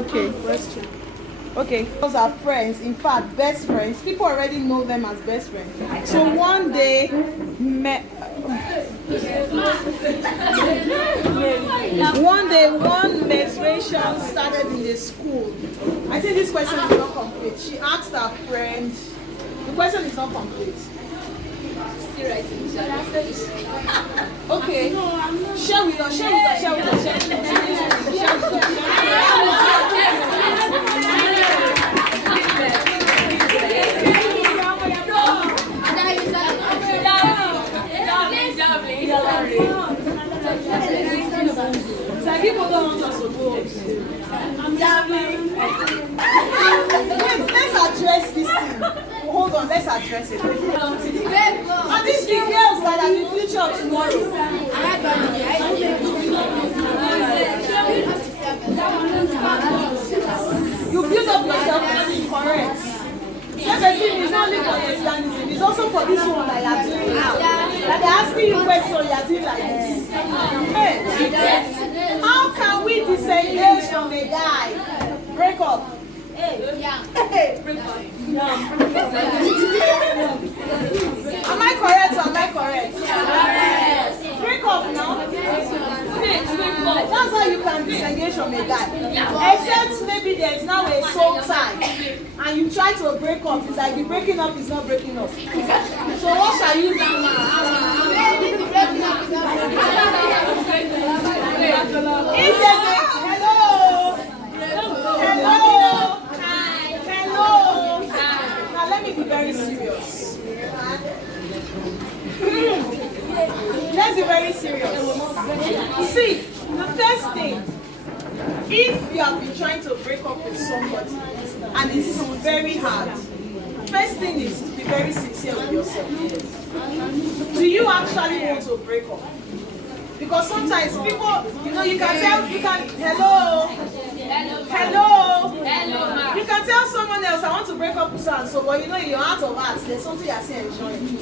Okay. Question. Okay, those are friends, in fact, best friends. People already know them as best friends. So one day, one menstruation started in the school. I think this question is not complete. She asked her friend, the question is not complete. Still writing. Okay. Share with us. People don't want us to go. Let's address this thing. Hold on, let's address it. And these big girls that are the future of tomorrow. You build up yourself, correct? Everything is not only for your standing, it's also for this one that you are doing now. That they're asking you questions, you are doing like this. Hey, how can we disengage from a guy? Break up. Hey. Break up. Am I correct or am I correct? Yes. Break up now. That's how you can disengage from a guy. Except maybe there's now a soul tie and you try to break up. It's like the breaking up is not breaking up. So what shall you do now? If there's a hello. Now let me be very serious. Let's be very serious. See, the first thing, if you have been trying to break up with somebody and it's very hard, first thing is to be very sincere with yourself. Do you actually want to break up? Because sometimes people, you can tell, hello. You can tell someone else, I want to break up with so and so, but in your heart of hearts, there's something you're still enjoying.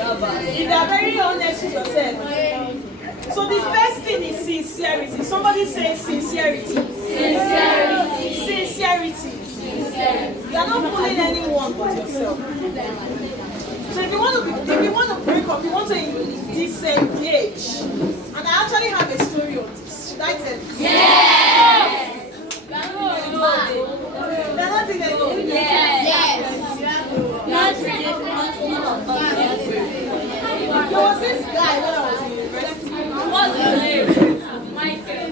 If you are very honest with yourself. So the first thing is sincerity. Somebody say sincerity. Sincerity. You are not fooling anyone but yourself. So if you want to break up, you want to disengage. And I actually have a story on this. Should I tell you? Yes! They're not in the room. Yes! There was this guy when I was in university. What's his name? Michael.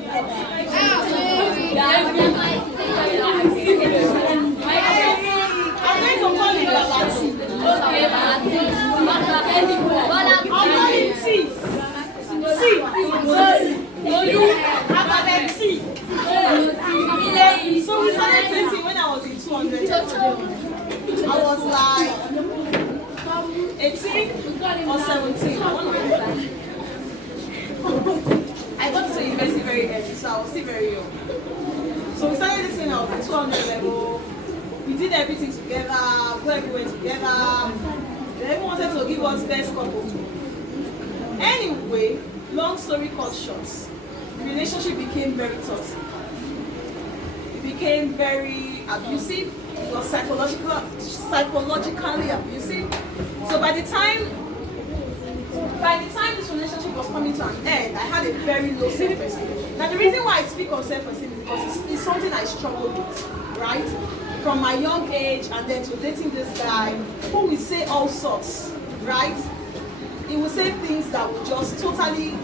I'm going to call him Babati. Okay, Babati. I'm calling T. So we started dating when I was in 200. I was like 18 or 17. I got to university very early, so I was still very young. So we started this thing at the 200 level. We did everything together, go everywhere together. They even wanted to give us best couple. Anyway, long story cut short, the relationship became very toxic. It became very abusive. It was psychologically abusive. So by the time this relationship was coming to an end, I had a very low self-esteem. Now the reason why I speak of self-esteem is because it's something I struggled with, right? From my young age and then to dating this guy who will say all sorts, right? He will say things that would just totally,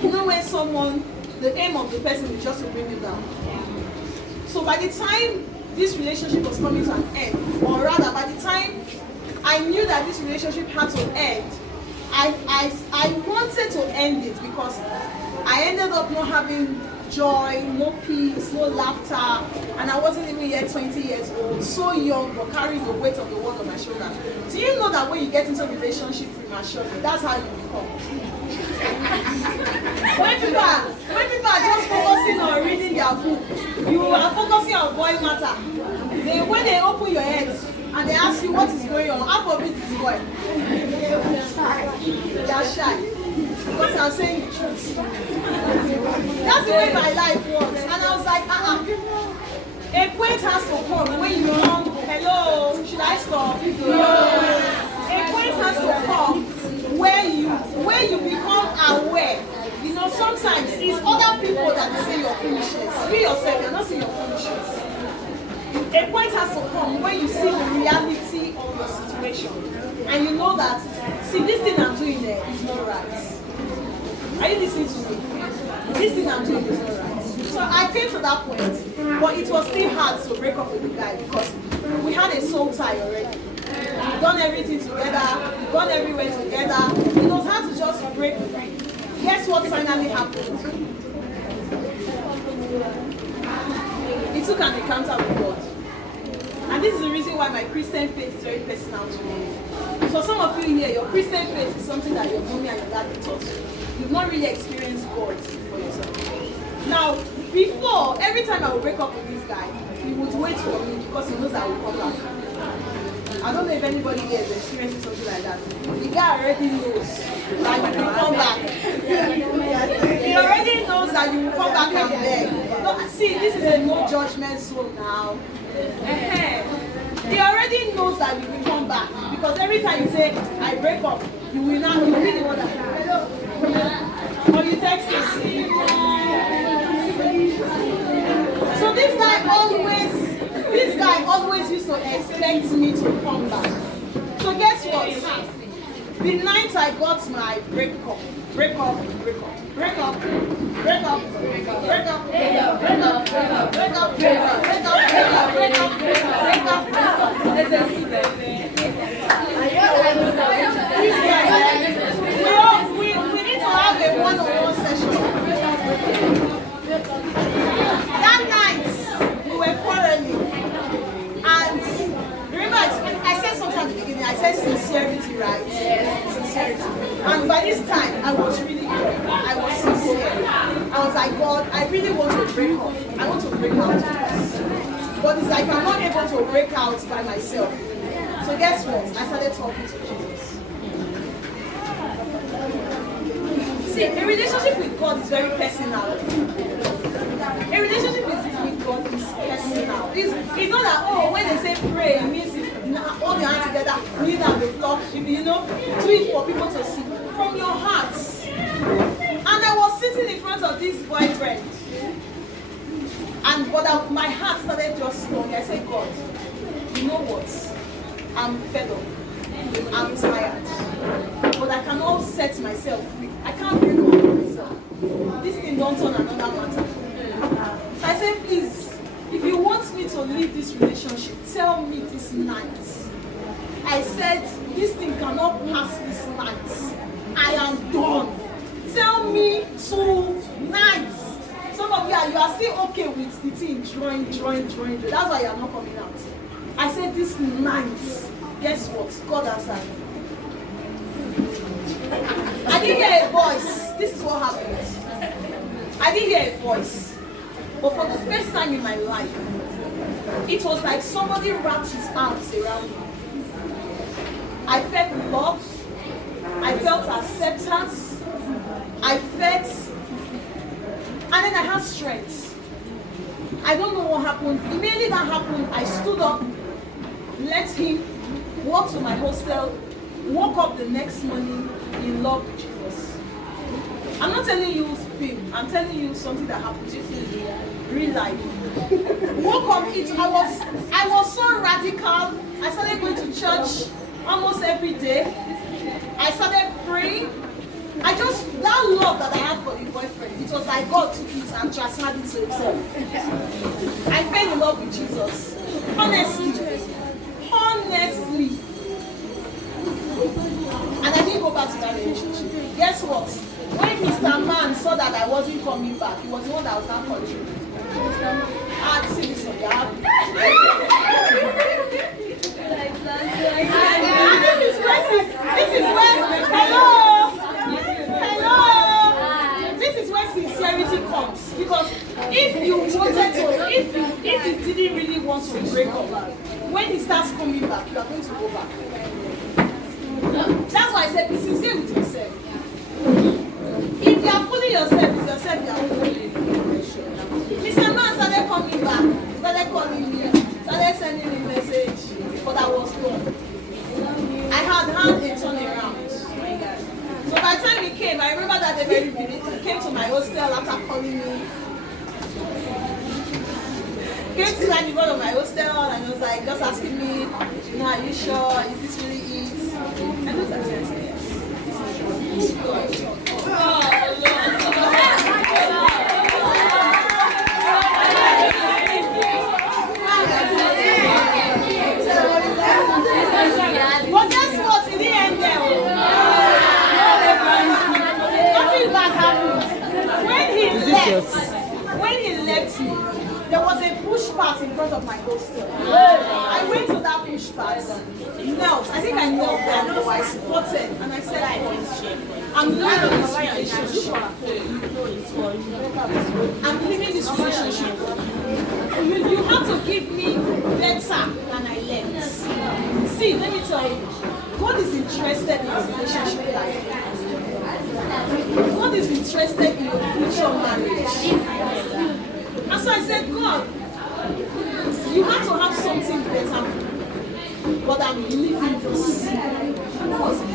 when someone, the aim of the person is just to bring you down. So by the time this relationship was coming to an end, or rather by the time I knew that this relationship had to end, I wanted to end it because I ended up not having joy, no peace, no laughter, and I wasn't even yet 20 years old, so young, but carrying the weight of the world on my shoulders. Do you know that when you get into a relationship prematurely, that's how you become? When people are just focusing on reading their book, you are focusing on boy matter. When they open your head and they ask you what is going on, half of it is boy. They are shy. Because I'm saying the truth. That's That's the way my life was. And I was like, a point has to come when you come. Hello, should I stop? No. A point has to come where you become aware. You know, sometimes it's other people that say your foolishness. You yourself, you're not seeing your foolishness. A point has to come when you see the reality of your situation. And you know that, see, this thing I'm doing there is not right. Are you listening to me? This thing I'm doing is not right. So I came to that point, but it was still hard to break up with the guy because we had a soul tie already. We've done everything together, we've gone everywhere together. It was hard to just break free. Guess what finally happened? It took an encounter with God. And this is the reason why my Christian faith is very personal to me. For some of you here, your Christian faith is something that your mommy and your daddy taught you. You've not really experienced God for yourself. Now, before, every time I would break up with this guy, he would wait for me because he knows I will come back. I don't know if anybody here is experiencing something like that. The guy already knows that you will come back. He already knows that you will come back and beg. No, see, this is a no judgment zone now. He already knows that you will come back because every time you say, I break up, you will not be the one that, hello. Or you text him. So this guy always used to expect me to come back. So guess what? The night I got my break up. We need to have a one-on-one session. That night, we were quarreling. And remember, I said something at the beginning, I said sincerity, right? Sincerity. And by this time, I was really good. I was sincere. I was like, God, I really want to break up. I want to break out. But it's like I'm not able to break out by myself. So guess what? I started talking to Jesus. See, a relationship with God is very personal. A relationship with God is personal. It's not that, oh, when they say pray, it means hold your hands together, kneel on the floor, you know, do it for people to see. From your heart. And I was sitting in front of this boyfriend. But my heart started just strong. I said, God, you know what? I'm fed up. I'm tired. But I cannot set myself free. I can't break up with myself. This thing don't turn another matter. So I said, please, if you want me to leave this relationship, tell me this night. I said, this thing cannot pass this night. I am done. Tell me tonight. Some of you are still okay with the thing, drawing. That's why you are not coming out. I said this night. Guess what? God answered. I didn't hear a voice. This is what happened. I didn't hear a voice. But for the first time in my life, it was like somebody wrapped his arms around me. I felt loved. I felt acceptance. I felt, and then I had strength. I don't know what happened. Immediately that happened, I stood up, let him walk to my hostel, woke up the next morning in love with Jesus. I'm not telling you film, I'm telling you something that happened to me in real life. Woke up, I was so radical. I started going to church almost every day. I started praying. That love that I had for the boyfriend, it was like God took it and transferred it to himself. I fell in love with Jesus. Honestly. And I didn't go back to that relationship. Guess what? When Mr. Man saw that I wasn't coming back, he was the one that was not calling me. I see this on the app. This is where, hello. This is where sincerity comes. Because if you didn't really want to break up, when he starts coming back, you are going to go back. That's why I said be sincere with yourself. If you are fooling yourself, it's yourself you are fooling. that day very vividly. Came to my hostel after calling me. Came to stand in front of my hostel and was like, just asking me, are you sure? Is this really it? And looked at her and said, But guess what? It didn't end there. Nothing bad happened. When he left me, there was a push part in front of my hostel. I went to that push part, knelt. I think I knelt down, though I squatted, and I said, I'm leaving this relationship. I'm leaving this relationship. You have to give me better than I left. See, let me tell you, God is interested in your relationship life. God is interested in your future marriage. And so I said, God, you have to have something better, but I'm leaving this. And that was it.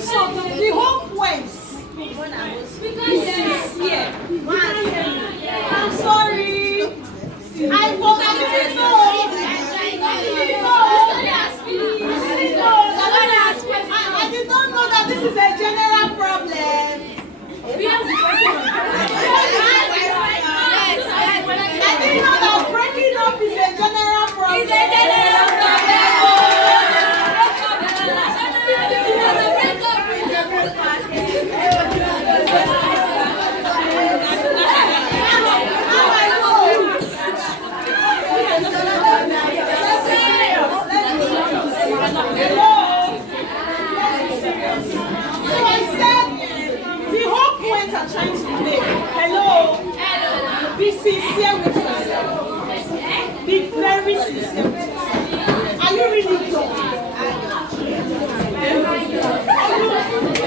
So the whole point is sincere. I'm sorry. I didn't know that this is a general problem. I didn't know that breaking up is a general problem. It's a general I'm trying to make. Hello. Be sincere with yourself. Be very sincere with yourself. Are you really done?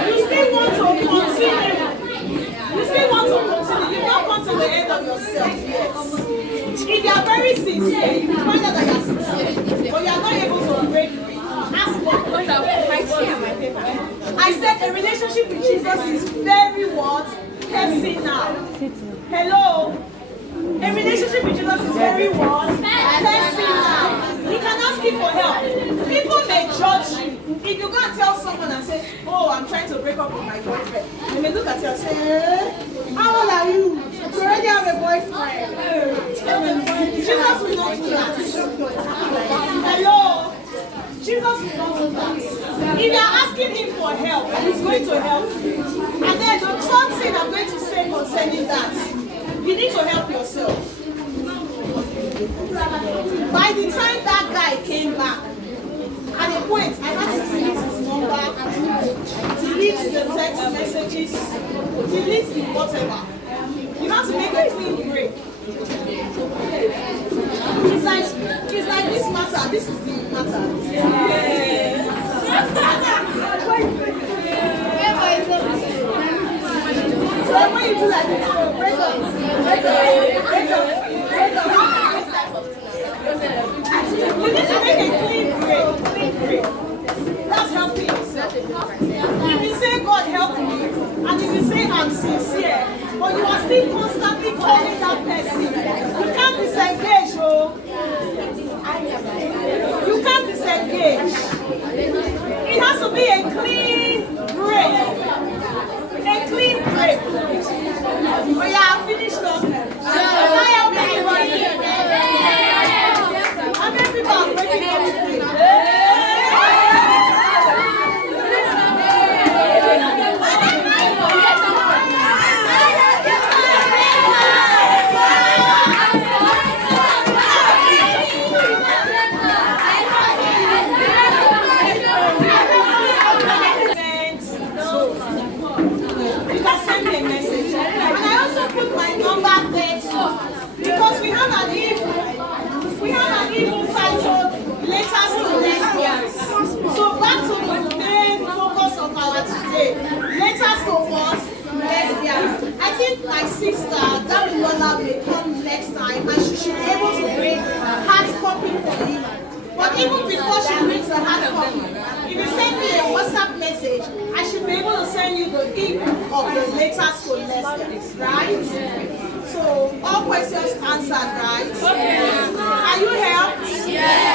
You still want to continue. You still want to continue. You don't come to the end of yourself yet. If you are very sincere, you find out that you are sincere, but you are not able to break free. Ask God. I said a relationship with Jesus is very what? Personal. Hello. A relationship with Jesus is very what? Personal. You can ask him for help. People may judge you. If you go and tell someone and say, oh, I'm trying to break up with my boyfriend, they may look at you and say, how old are you? You already have a boyfriend. Jesus will not do that. Hello. Jesus will not do that. If you are asking him for help, he's going to help you. And then the third thing I'm going to say concerning that, you need to help yourself. By the time that guy came back, at a point I had to delete his number, delete the text messages, delete the whatever. You have to make a clean break. It's like this matter, this is the matter. Yes. So when you do like this, break up. You need to make a clean break. That's helping yourself. If you say God help me, and if you say I'm sincere, but you are still constantly calling that person, you can't disengage, oh. You can't disengage. It has to be a clean break. A clean break. Oh yeah, I finished up. Now help everybody. How many people are breaking up today? Because we have an evil titled Letters to Lesbians. So back to the main focus of our today. Letters to what? Lesbians. I think my sister Damilola will come next time and she should be able to bring hard copy for me. But even before she brings the hard copy, If you send me a WhatsApp message, I should be able to send you the ebook of the latest to lesbians, right? So all questions answered, right? Are you helped?